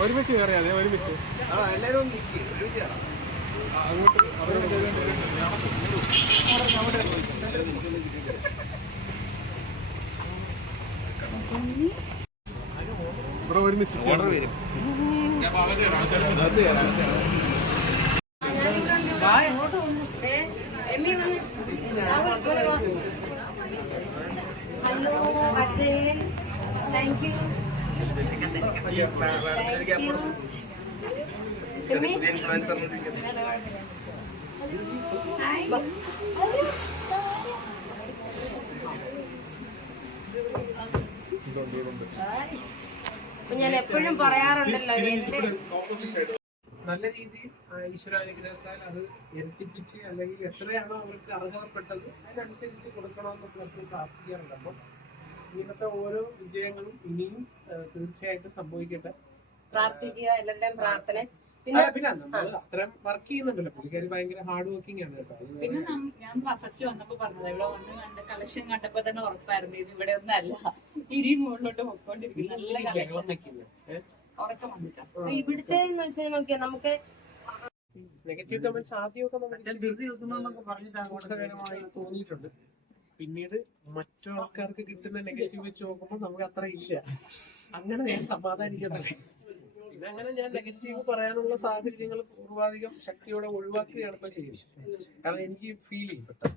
ഒരുമിച്ച് കയറിയാ അതെ ഒരുമിച്ച്. ബ്രോ ഒരുമിച്ച് ഓർഡർ വരും. ഹലോ അദേൻ താങ്ക് യു ഞാൻ എപ്പോഴും പറയാറുണ്ടല്ലോ എന്റെ നല്ല രീതിയിൽ ഈശ്വര ഈശ്വരാനുഗ്രഹത്താൽ അത് ഇരട്ടിപ്പിച്ച് അല്ലെങ്കിൽ എത്രയാണോ അവർക്ക് അർഹതപ്പെട്ടത് അതിനനുസരിച്ച് കൊടുക്കണമെന്ന് പലപ്പോഴും പ്രാർത്ഥിക്കാറുണ്ട്. അപ്പം ഇങ്ങനത്തെ ഓരോ വിജയങ്ങളും ഇനിയും തീർച്ചയായിട്ടും സംഭവിക്കട്ടെ. പ്രാർത്ഥിക്കുക എല്ലാവരുടെയും പ്രാർത്ഥന. പിന്നെ പിന്നെ നമ്മൾ അത്രയും വർക്ക് ചെയ്യുന്നുണ്ടല്ലോ. പുള്ളിക്കാരി ഭയങ്കര ഹാർഡ് വർക്കിംഗ് ആണ് കേട്ടോ. പിന്നെ നം- ഞാൻ ഫസ്റ്റ് വന്നപ്പോ പറഞ്ഞത് ഇവിടെ വന്ന് കണ്ട കളക്ഷൻ കണ്ടപ്പോ തന്നെ ഉറപ്പായിരുന്നു. ഇത് ഇവിടെ ഒന്നും അല്ല. ഇനി മുകളിലോട്ട് പൊക്കോണ്ടിരിക്കും. നല്ല കളക്ഷൻ ഉറക്കം വന്നിട്ടാ. ഇവിടുത്തെ എന്ന് വെച്ചാൽ നോക്കിയാൽ നമുക്ക് നെഗറ്റീവ് കമന്റ്സ് ആദ്യമൊക്കെ നമുക്ക് തോന്നിയിട്ടുണ്ട്. പിന്നീട് മറ്റു ആൾക്കാർക്ക് കിട്ടുന്ന നെഗറ്റീവ് വെച്ച് നോക്കുമ്പോൾ നമുക്ക് അത്ര ഇല്ല. അങ്ങനെ ഞാൻ സമാധാനിക്കുന്നുണ്ട്. അങ്ങനെ ഞാൻ നെഗറ്റീവ് പറയാനുള്ള സാഹചര്യങ്ങൾ പൂർവാധികം ശക്തിയോടെ ഒഴിവാക്കുകയാണ് ഇപ്പൊ ചെയ്യുന്നത്. കാരണം എനിക്ക് ഫീൽ ചെയ്യും പെട്ടെന്ന്.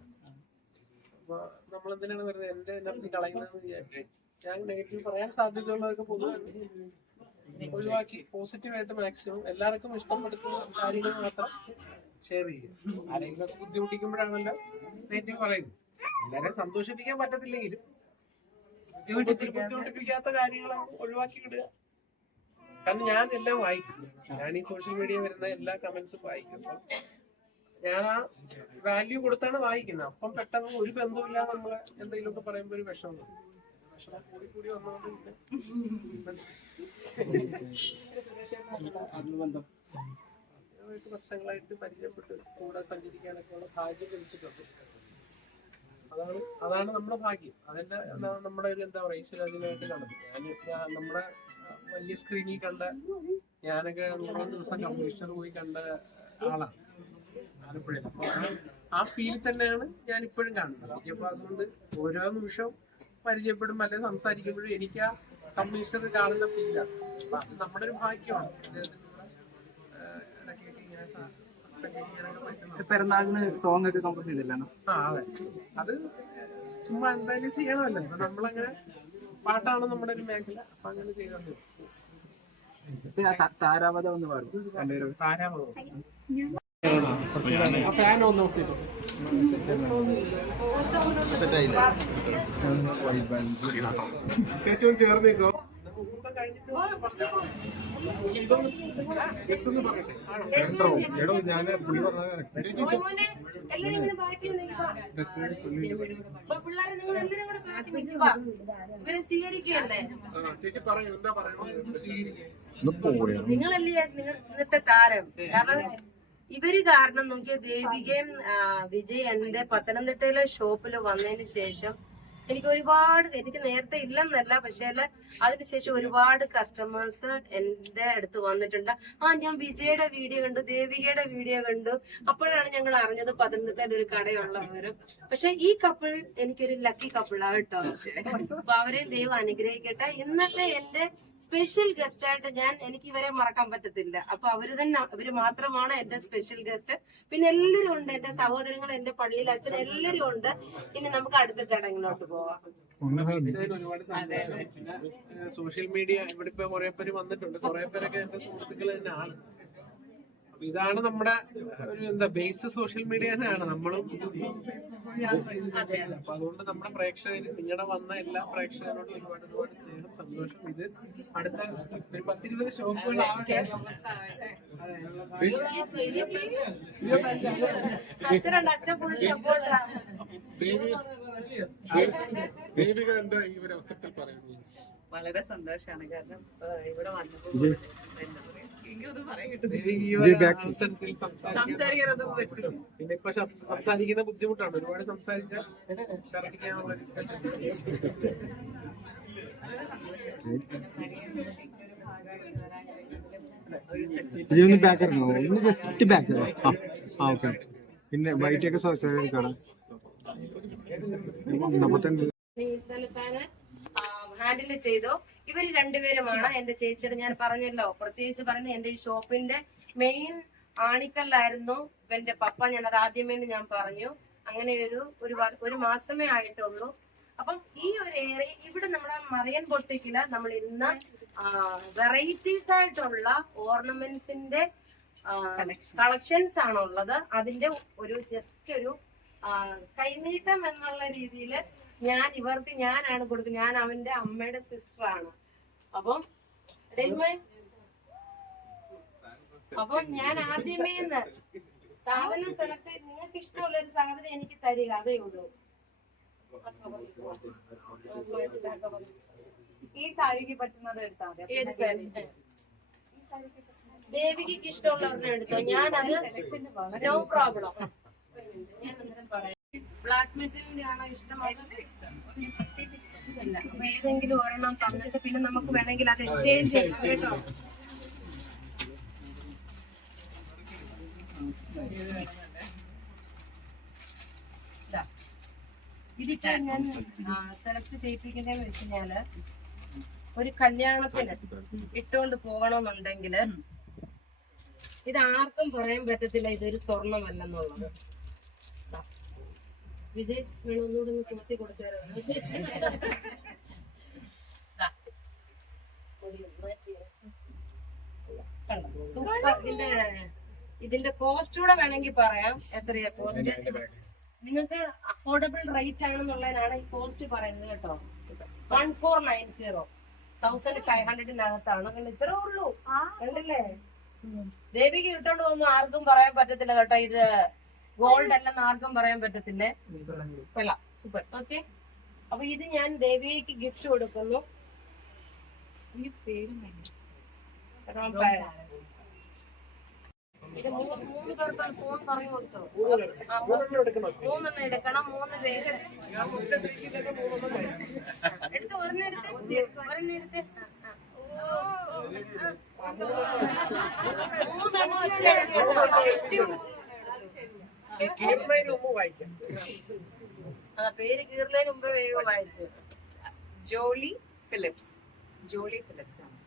എന്തിനാണ് വെറുതെ എന്റെ എനർജി കളയുന്നതെന്ന് വിചാരിച്ചു ഞാൻ നെഗറ്റീവ് പറയാൻ സാധ്യതയുള്ളതൊക്കെ പൊതുവെ ഒഴിവാക്കി പോസിറ്റീവായിട്ട് മാക്സിമം എല്ലാവർക്കും ഇഷ്ടപ്പെടുത്തുന്ന കാര്യങ്ങൾ മാത്രം ഷെയർ ചെയ്യും ആരെങ്കിലും ബുദ്ധിമുട്ടിക്കുമ്പോഴാണല്ലോ നെഗറ്റീവ് പറയുന്നത്. എല്ലാവരെയും സന്തോഷിപ്പിക്കാൻ പറ്റത്തില്ലെങ്കിലും ബുദ്ധിമുട്ടിപ്പിക്കാത്ത കാര്യങ്ങളാണ് ഒഴിവാക്കി വിടുക. കാരണം ഞാൻ എല്ലാം വായിക്കും ഞാൻ ഈ സോഷ്യൽ മീഡിയ വരുന്ന എല്ലാ കമന്റ്സും വായിക്കും ഞാൻ ആ വാല്യൂ കൊടുത്താണ് വായിക്കുന്നത്. അപ്പം പെട്ടെന്ന് ഒരു ബന്ധമില്ല എന്തെങ്കിലും ഒക്കെ പറയുമ്പോൾ ഒരു വിഷമം. വിഷമം കൂടി കൂടി ആദ്യമായിട്ട് വർഷങ്ങളായിട്ട് പരിചയപ്പെട്ട് കൂടെ സഞ്ചരിക്കാനൊക്കെ ഉള്ള ഭാഗ്യം ലഭിച്ചിട്ടുണ്ട്. അതാണ് അതാണ് നമ്മുടെ ഭാഗ്യം. അതെല്ലാം നമ്മുടെ ഒരു എന്താ പറയുക ഈശ്വരാധീനമായിട്ട് കാണുന്നത്. ഞാൻ നമ്മുടെ വലിയ സ്ക്രീനിൽ കണ്ട ഞാനൊക്കെ നൂറോ ദിവസം കമ്മീഷണർ പോയി കണ്ട ആളാണ്. ആലപ്പുഴയിൽ ആ- ഫീൽ തന്നെയാണ് ഞാൻ ഇപ്പോഴും കാണുന്നത്. അപ്പൊ അതുകൊണ്ട് ഓരോ നിമിഷവും പരിചയപ്പെടുമ്പോൾ അല്ലെങ്കിൽ സംസാരിക്കുമ്പോഴും എനിക്ക് ആ കമ്മീഷണർ കാണുന്ന ഫീലാണ് അപ്പൊ അത് നമ്മുടെ ഒരു ഭാഗ്യമാണ് പെരുന്നാളിന് സോങ് ഒക്കെ കമ്പോസ് ചെയ്തില്ലാണോ ആ അതെ. അത് ചുമ്മാ എന്തായാലും ചെയ്യണമല്ലോ. നമ്മളങ്ങനെ പാട്ടാണ് നമ്മുടെ ഒരു മേഖല. അപ്പൊ അങ്ങനെ ചെയ്തോണ്ട് താരാപഥം ഒന്ന് പാടും. താരാപഥം ഫാൻ ഒന്ന് ഓഫ് ചെയ്തു ചേച്ചി ഒന്ന് ചേർന്ന് നിൽക്കോ. എടോ ഞാൻ പുള്ളി പറഞ്ഞ എല്ലാരും നിങ്ങൾ എല്ലാരും നിങ്ങളല്ലേ നിങ്ങൾ ഇന്നത്തെ താരം. കാരണം ഇവർ കാരണം നോക്കിയ ദേവികയും ആ, വിജയ് എന്റെ പത്തനംതിട്ടയിലെ ഷോപ്പിൽ വന്നതിന് ശേഷം എനിക്ക് ഒരുപാട് എനിക്ക് നേരത്തെ ഇല്ലെന്നല്ല പക്ഷേ അതിനുശേഷം ഒരുപാട് കസ്റ്റമേഴ്സ് എന്റെ അടുത്ത് വന്നിട്ടുണ്ട്. ആ ഞാൻ വിജയുടെ വീഡിയോ കണ്ടു ദേവികയുടെ വീഡിയോ കണ്ടു. അപ്പോഴാണ് ഞങ്ങൾ അറിഞ്ഞത് പത്തനംതിട്ടയിൽ ഒരു കടയുള്ളവരും. പക്ഷെ ഈ കപ്പിൾ എനിക്കൊരു ലക്കി കപ്പിളാണ് കേട്ടോ. അപ്പൊ അവരെയും ദൈവം അനുഗ്രഹിക്കട്ടെ. ഇന്നത്തെ എന്റെ സ്പെഷ്യൽ ഗസ്റ്റ് ആയിട്ട് ഞാൻ എനിക്ക് ഇവരെ മറക്കാൻ പറ്റത്തില്ല. അപ്പൊ അവർ തന്നെ അവർ മാത്രമാണ് എന്റെ സ്പെഷ്യൽ ഗസ്റ്റ് പിന്നെ എല്ലാവരും ഉണ്ട് എന്റെ സഹോദരങ്ങൾ എന്റെ പള്ളിയിൽ അച്ഛൻ എല്ലാവരും ഉണ്ട്. ഇനി നമുക്ക് അടുത്ത ചടങ്ങിലോട്ട് പോവാം. സോഷ്യൽ മീഡിയ ഇവിടെ ഇപ്പൊ കുറെ പേര് വന്നിട്ടുണ്ട്. കുറെ പേരൊക്കെ എന്റെ സുഹൃത്തുക്കൾ തന്നെയാണ്. ഇതാണ് നമ്മുടെ ഒരു എന്താ ബേസ് സോഷ്യൽ മീഡിയ തന്നെയാണ്. നമ്മളും അപ്പൊ അതുകൊണ്ട് നമ്മുടെ പ്രേക്ഷകർ നിങ്ങളുടെ വന്ന എല്ലാ പ്രേക്ഷകരോടും ഒരുപാട് ഒരുപാട് സ്നേഹം സന്തോഷം. ഇത് അടുത്ത ഒരു പത്തിരുപത് ദേവിക എന്താ ഈ ഒരു അവസരത്തിൽ പറയുന്നത്? വളരെ സന്തോഷമാണ് കാരണം ഇവിടെ വന്നപ്പോൾ എന്താ പറയാ എനിക്കൊന്നും പറയാൻ സംസാരിക്കാനൊന്നും പിന്നെ ഇപ്പൊ സംസാരിക്കുന്ന ബുദ്ധിമുട്ടാണ്. ഒരുപാട് സംസാരിച്ച ഛർദിക്കാനുള്ള ബാക്ക് ഇറങ്ങോ. ജസ്റ്റ് ബാക്ക് ആ ആ ഓക്കെ പിന്നെ വൈറ്റ് ഒക്കെ സോറി കാണാം ഹാൻഡിൽ ചെയ്തു? ഇവർ രണ്ടുപേരുമാണ്. എന്റെ ചേച്ചിയുടെ ഞാൻ പറഞ്ഞല്ലോ. പ്രത്യേകിച്ച് പറയുന്നത് എന്റെ ഈ ഷോപ്പിന്റെ മെയിൻ ആണിക്കല്ലായിരുന്നു എന്റെ പപ്പ. ഞാൻ അത് ആദ്യമേ ഞാൻ പറഞ്ഞു. അങ്ങനെ ഒരു ഒരു മാസമേ ആയിട്ടുള്ളൂ. അപ്പം ഈ ഒരു ഏരിയ ഇവിടെ നമ്മുടെ മറിയൻ പൊട്ടിക്കില നമ്മൾ ഇന്ന് വെറൈറ്റീസ് ആയിട്ടുള്ള ഓർണമെന്റ്സിന്റെ കളക്ഷൻസ് ആണുള്ളത്. അതിന്റെ ഒരു ജസ്റ്റ് ഒരു കൈനീട്ടം എന്നുള്ള രീതിയിൽ ഞാൻ ഇവർക്ക് ഞാനാണ് കൊടുക്കുന്നത് ഞാൻ അവന്റെ അമ്മയുടെ സിസ്റ്റർ ആണ്. അപ്പം അപ്പം ഞാൻ ആദ്യമേ സാധനം സെലക്ട് ചെയ്ത് നിങ്ങൾക്ക് ഇഷ്ടമുള്ള ഒരു സാധനം എനിക്ക് തരിക അതേ ഉള്ളൂ. ഈ സാരിക്ക് പറ്റുന്നത് എടുത്താൽ മതി. ഏത് സാരി? ദേവിക്ക് ഇഷ്ടമുള്ളവരുടെ എടുത്തോ? ഞാനത് നോ പ്രോബ്ലം ബ്ലാക്ക് മെറ്റലിന്റെ ആണോ ഇഷ്ടം. ഇല്ല അപ്പൊ ഏതെങ്കിലും ഒരെണ്ണം തന്നിട്ട് പിന്നെ നമുക്ക് വേണമെങ്കിൽ അത് എക്സ്ചേഞ്ച് ചെയ്യാം കേട്ടോ. ഇതാ. ഇതിപ്പോ ഞാൻ സെലക്ട് ചെയ്യിപ്പിക്കുന്നതെന്ന് വെച്ച് കഴിഞ്ഞാൽ ഒരു കല്യാണത്തിന് ഇട്ടുകൊണ്ട് പോകണമെന്നുണ്ടെങ്കിൽ ഇത് ആർക്കും പറയാൻ പറ്റത്തില്ല ഇതൊരു സ്വർണമല്ലെന്നുള്ളത്. വിജയ് വേണം ഒന്നുകൂടെ ഒന്ന് കൊടുത്തേരാ. സൂപ്പർ ഇതിന്റെ ഇതിന്റെ കോസ്റ്റ് കൂടെ വേണമെങ്കിൽ പറയാം. എത്രയാ കോസ്റ്റ് നിങ്ങൾക്ക് അഫോർഡബിൾ റേറ്റ് ആണെന്നുള്ളതിനാണ് ഈ കോസ്റ്റ് പറയുന്നത് കേട്ടോ. One four nine zero thousand five ഹൺഡ്രഡിനകത്താണ് കണ്ട്? ഇത്രേ ഉള്ളൂ. കണ്ടില്ലേ? ദേവിക്ക് ഇട്ടോണ്ട് പോകുമ്പോൾ ആർക്കും പറയാൻ പറ്റത്തില്ല കേട്ടോ ഇത്. ഗോൾഡ് അല്ലെന്ന് ആർക്കും പറയാൻ പറ്റത്തില്ലേ? കൊള്ളാം. സൂപ്പർ. ഓക്കെ. അപ്പൊ ഇത് ഞാൻ ദേവിയക്ക് ഗിഫ്റ്റ് കൊടുക്കുന്നു. ഇത് മൂന്ന് പേർക്ക് ഫോൺ പറഞ്ഞു കൊടുത്തു. മൂന്നെണ്ണം എടുക്കണം. മൂന്ന് പേര്. എടുത്ത് ഒരെണ്ണം എടുത്ത്. ഒരെണ്ണം എടുത്ത്. മൂന്നെണ്ണം എടുക്കണം. കീറുന്നതിന് മുമ്പ് വായിക്കാം ആ പേര് കീറുന്നതിന് മുമ്പ് വേഗം വായിച്ചു. ജോളി ഫിലിപ്സ്. ജോളി ഫിലിപ്സ് ആണ്.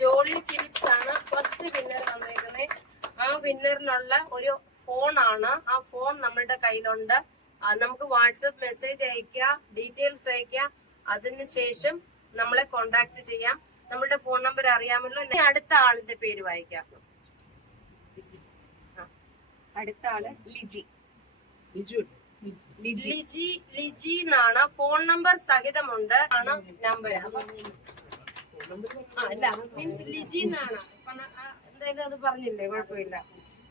ജോളി ഫിലിപ്സ് ആണ് ഫസ്റ്റ് വിന്നർ വന്നിരിക്കുന്നത് ആ വിന്നറിനുള്ള ഒരു ഫോൺ ആണ്. ആ ഫോൺ നമ്മളുടെ കയ്യിലുണ്ട്. നമുക്ക് വാട്സപ്പ് മെസ്സേജ് അയക്കുക ഡീറ്റെയിൽസ് അയക്കുക അതിന് ശേഷം നമ്മളെ കോണ്ടാക്ട് ചെയ്യാം. നമ്മുടെ ഫോൺ നമ്പർ അറിയാമല്ലോ. അടുത്ത ആളിന്റെ പേര് വായിക്കാം. അടുത്ത ആൾ ലിജി. ലിജു ലിജി. ലിജി ലിജി എന്നാണ്. ഫോൺ നമ്പർ സഹിതമുണ്ട്. ആണ് നമ്പർ ആ അല്ല മീൻസ് ലിജി എന്നാണ്. എന്തായാലും അത് പറഞ്ഞില്ലേ? കുഴപ്പമില്ല.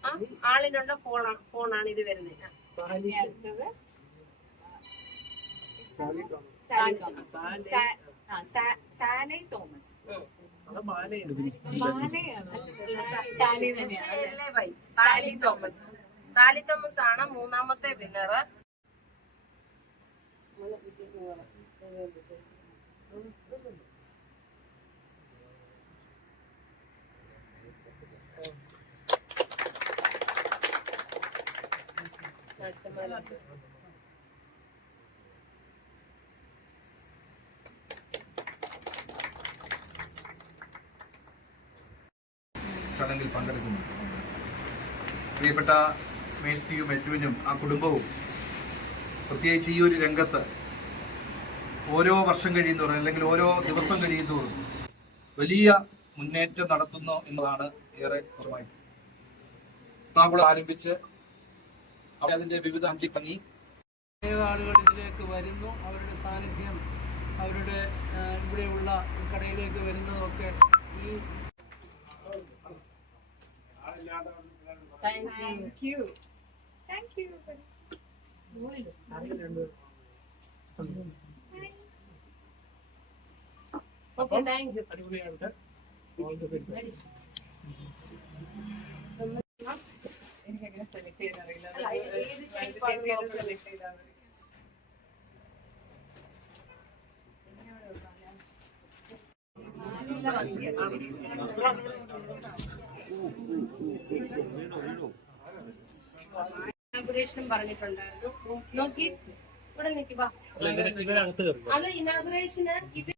ആ ആളിനുള്ള ഫോൺ ഫോണാണ് ഇത് വരുന്നത്. Sally Thomas. Sally Thomas. Sally Thomas ഉം. അത് മാലയാണ് മാലയാണ് സാലി തന്നെയാണ് S A Y. Sally Thomas Sally Thomas ആണ് മൂന്നാമത്തെ വിന്നർ ചടങ്ങിൽ പങ്കെടുക്കുന്നു. പ്രിയപ്പെട്ട മേഴ്സിയും എറ്റുവിനും ആ കുടുംബവും പ്രത്യേകിച്ച് ഈ ഒരു രംഗത്ത് ഓരോ വർഷം കഴിയുന്നതോറും അല്ലെങ്കിൽ ഓരോ ദിവസം കഴിയുന്നതോറും വലിയ മുന്നേറ്റം നടത്തുന്നു എന്നതാണ് ഏറെ സുഖമായി എറണാകുളം ആരംഭിച്ച് അതിന്റെ വിവിധ അഞ്ചി ഭംഗി ആളുകൾ ഇതിലേക്ക് വരുന്നു. അവരുടെ സാന്നിധ്യം അവരുടെ ഇവിടെയുള്ള കടയിലേക്ക് വരുന്നതൊക്കെ ഈ thank you thank you okay thank you അടിപൊളിയായിട്ട് the very best. എനിക്കങ്ങനെ സെലക്ട് നോക്കുന്നത്? സെലക്ട് ചെയ്താൽ മതി ഇനാഗുറേഷനും പറഞ്ഞിട്ടുണ്ടായിരുന്നു. നോക്കി. ഇവിടെ നിൽക്കുക അത് ഇനാഗുറേഷന് ഇവർ